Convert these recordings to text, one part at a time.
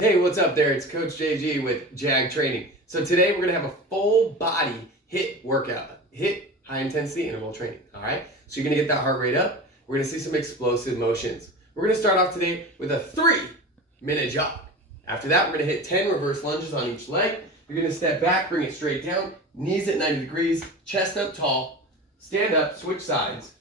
Hey, what's up there? It's Coach JG with JAG Training. So today we're gonna have a full body HIT workout, HIT high intensity interval training, all right? So you're gonna get that heart rate up. We're gonna see some explosive motions. We're gonna start off today with a 3-minute jog. After that, we're gonna hit 10 reverse lunges on each leg. You're gonna step back, bring it straight down, knees at 90 degrees, chest up tall, stand up, switch sides,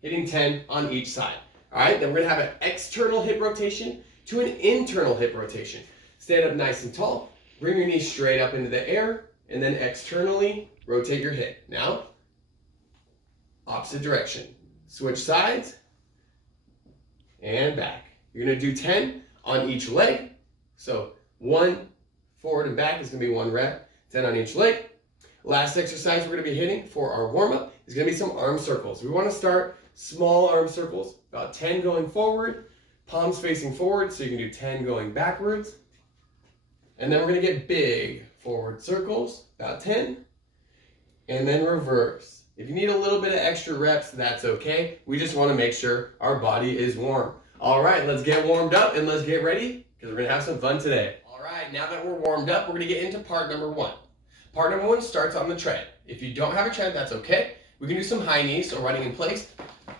hitting 10 on each side. All right, then we're gonna have an external hip rotation to an internal hip rotation. Stand up nice and tall, bring your knees straight up into the air, and then externally rotate your hip. Now, opposite direction. Switch sides, and back. You're gonna do 10 on each leg. So 1 forward and back is gonna be 1 rep, 10 on each leg. Last exercise we're gonna be hitting for our warm-up is gonna be some arm circles. We wanna start small arm circles, about 10 going forward, palms facing forward, so you can do 10 going backwards. And then we're gonna get big forward circles, about 10, and then reverse. If you need a little bit of extra reps, that's okay. We just wanna make sure our body is warm. All right, let's get warmed up and let's get ready, because we're gonna have some fun today. All right, now that we're warmed up, we're gonna get into part number 1. Part number 1 starts on the tread. If you don't have a tread, that's okay. We can do some high knees, so running in place,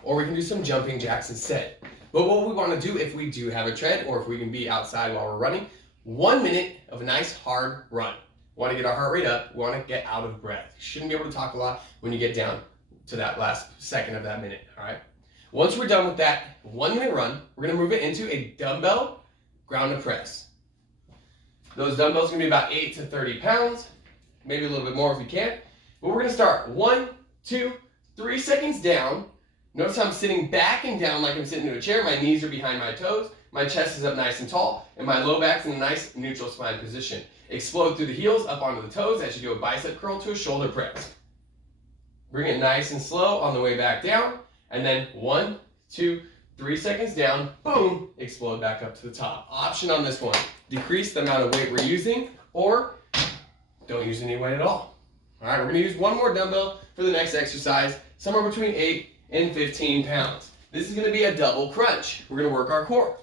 or we can do some jumping jacks instead. But what we want to do if we do have a tread, or if we can be outside while we're running, 1 minute of a nice hard run. We want to get our heart rate up. We want to get out of breath. You shouldn't be able to talk a lot when you get down to that last second of that minute, all right? Once we're done with that 1 minute run, we're going to move it into a dumbbell ground and press. Those dumbbells are going to be about 8 to 30 pounds, maybe a little bit more if you can. But we're going to start 1, 2, 3 seconds down. Notice I'm sitting back and down like I'm sitting in a chair. My knees are behind my toes. My chest is up nice and tall. And my low back's in a nice neutral spine position. Explode through the heels up onto the toes as you do a bicep curl to a shoulder press. Bring it nice and slow on the way back down. And then 1, 2, 3 seconds down. Boom. Explode back up to the top. Option on this one. Decrease the amount of weight we're using, or don't use any weight at all. All right, we're going to use 1 more dumbbell for the next exercise, somewhere between 8 and 15 pounds. This is going to be a double crunch. We're going to work our core.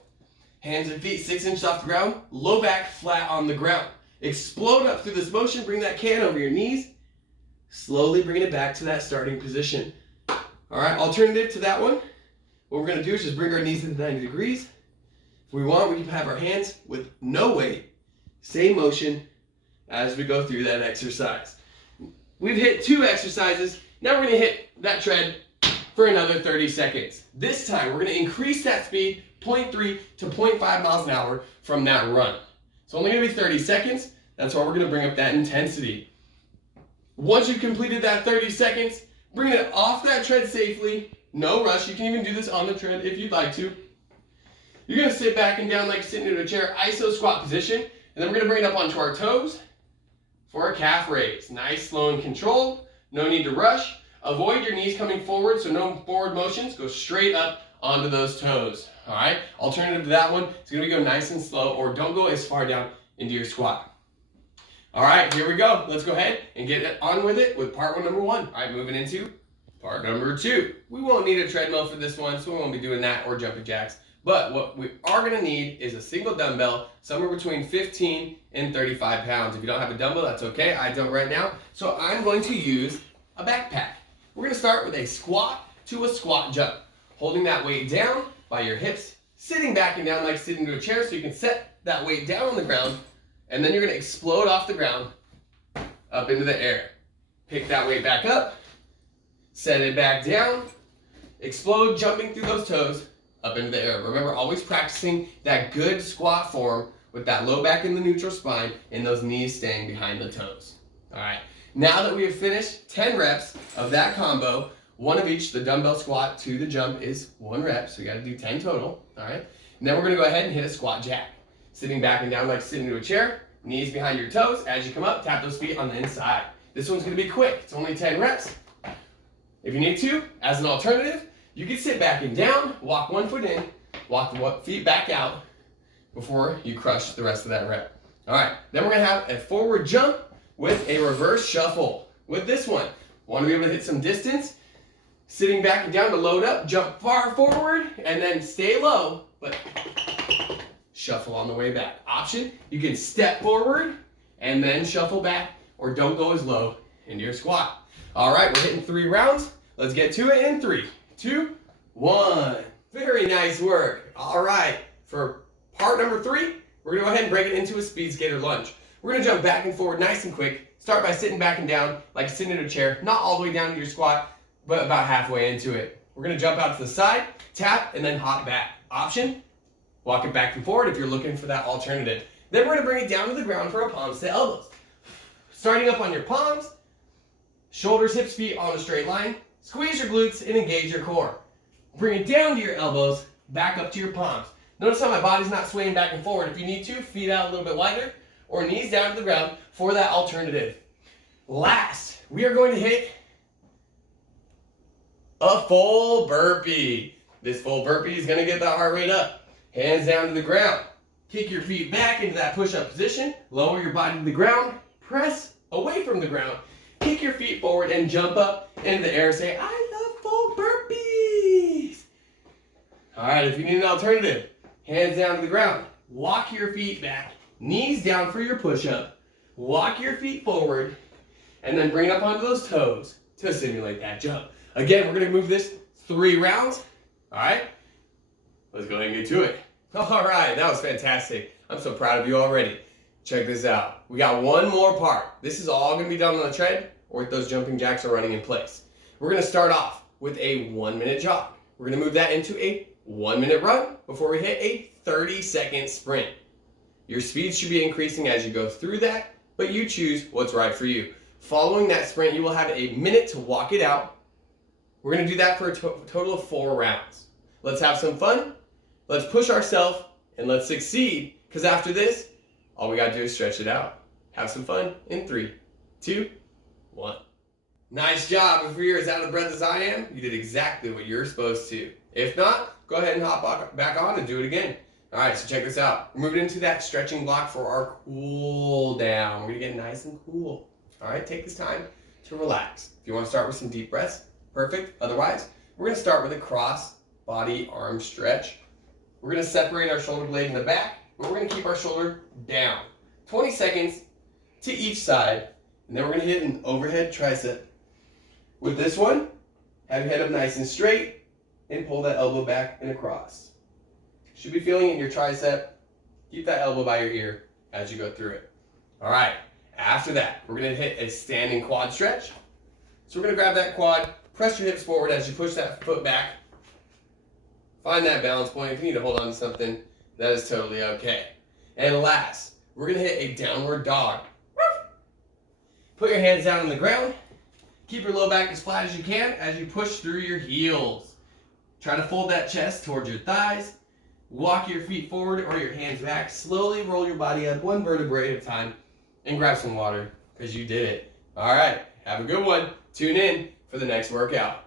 Hands and feet 6 inches off the ground, low back flat on the ground. Explode up through this motion, bring that can over your knees, slowly bringing it back to that starting position. All right, alternative to that one, what we're going to do is just bring our knees into 90 degrees. If we want, we can have our hands with no weight, same motion as we go through that exercise. We've hit 2 exercises. Now we're going to hit that tread for another 30 seconds. This time, we're going to increase that speed 0.3 to 0.5 miles an hour from that run. It's only going to be 30 seconds. That's why we're going to bring up that intensity. Once you've completed that 30 seconds, bring it off that tread safely. No rush. You can even do this on the tread if you'd like to. You're going to sit back and down like sitting in a chair, iso squat position, and then we're going to bring it up onto our toes for a calf raise. Nice, slow, and controlled. No need to rush. Avoid your knees coming forward, so no forward motions. Go straight up onto those toes, all right? Alternative to that one, it's gonna go nice and slow, or don't go as far down into your squat. All right, here we go. Let's go ahead and get on with it with part number 1. All right, moving into part number 2. We won't need a treadmill for this one, so we won't be doing that or jumping jacks. But what we are gonna need is a single dumbbell, somewhere between 15 and 35 pounds. If you don't have a dumbbell, that's okay. I don't right now. So I'm going to use a backpack. We're going to start with a squat to a squat jump. Holding that weight down by your hips, sitting back and down like sitting into a chair, so you can set that weight down on the ground, and then you're going to explode off the ground up into the air. Pick that weight back up, set it back down, explode jumping through those toes up into the air. Remember, always practicing that good squat form with that low back in the neutral spine and those knees staying behind the toes. All right. Now that we have finished 10 reps of that combo, 1 of each, the dumbbell squat to the jump is 1 rep, so we got to do 10 total, all right? And then we're going to go ahead and hit a squat jack. Sitting back and down like sitting into a chair, knees behind your toes. As you come up, tap those feet on the inside. This one's going to be quick. It's only 10 reps. If you need to, as an alternative, you can sit back and down, walk 1 foot in, walk the feet back out before you crush the rest of that rep. All right, then we're going to have a forward jump with a reverse shuffle. With this one, want to be able to hit some distance, sitting back and down to load up, jump far forward, and then stay low, but shuffle on the way back. Option, you can step forward and then shuffle back, or don't go as low into your squat. All right, we're hitting 3 rounds. Let's get to it in 3, 2, 1. Very nice work. All right, for part number 3, we're gonna go ahead and break it into a speed skater lunge. We're gonna jump back and forward nice and quick. Start by sitting back and down, like sitting in a chair, not all the way down to your squat, but about halfway into it. We're gonna jump out to the side, tap, and then hop back. Option, walk it back and forward if you're looking for that alternative. Then we're gonna bring it down to the ground for a palms to elbows. Starting up on your palms, shoulders, hips, feet on a straight line. Squeeze your glutes and engage your core. Bring it down to your elbows, back up to your palms. Notice how my body's not swaying back and forward. If you need to, feet out a little bit wider or knees down to the ground for that alternative. Last, we are going to hit a full burpee. This full burpee is gonna get that heart rate up. Hands down to the ground. Kick your feet back into that push-up position. Lower your body to the ground. Press away from the ground. Kick your feet forward and jump up into the air. Say, I love full burpees. All right, if you need an alternative, hands down to the ground. Walk your feet back. Knees down for your push-up. Walk your feet forward. And then bring it up onto those toes to simulate that jump. Again, we're gonna move this 3 rounds. All right, let's go ahead and get to it. All right, that was fantastic. I'm so proud of you already. Check this out. We got one more part. This is all gonna be done on the tread or if those jumping jacks are running in place. We're gonna start off with a 1-minute jog. We're gonna move that into a 1-minute run before we hit a 30-second sprint. Your speed should be increasing as you go through that, but you choose what's right for you. Following that sprint, you will have a minute to walk it out. We're gonna do that for a total of 4 rounds. Let's have some fun. Let's push ourselves and let's succeed, because after this, all we gotta do is stretch it out. Have some fun in 3, 2, 1. Nice job. If you're as out of breath as I am, you did exactly what you're supposed to. If not, go ahead and hop back on and do it again. All right, so check this out. We're moving into that stretching block for our cool down. We're gonna get nice and cool. All right, take this time to relax. If you wanna start with some deep breaths, perfect. Otherwise, we're gonna start with a cross body arm stretch. We're gonna separate our shoulder blade in the back, but we're gonna keep our shoulder down. 20 seconds to each side, and then we're gonna hit an overhead tricep. With this one, have your head up nice and straight, and pull that elbow back and across. Should be feeling it in your tricep. Keep that elbow by your ear as you go through it. All right, after that, we're gonna hit a standing quad stretch. So we're gonna grab that quad, press your hips forward as you push that foot back. Find that balance point. If you need to hold on to something, that is totally okay. And last, we're gonna hit a downward dog. Put your hands down on the ground. Keep your low back as flat as you can as you push through your heels. Try to fold that chest towards your thighs. Walk your feet forward or your hands back. Slowly roll your body up 1 vertebrae at a time and grab some water because you did it. All right, have a good one. Tune in for the next workout.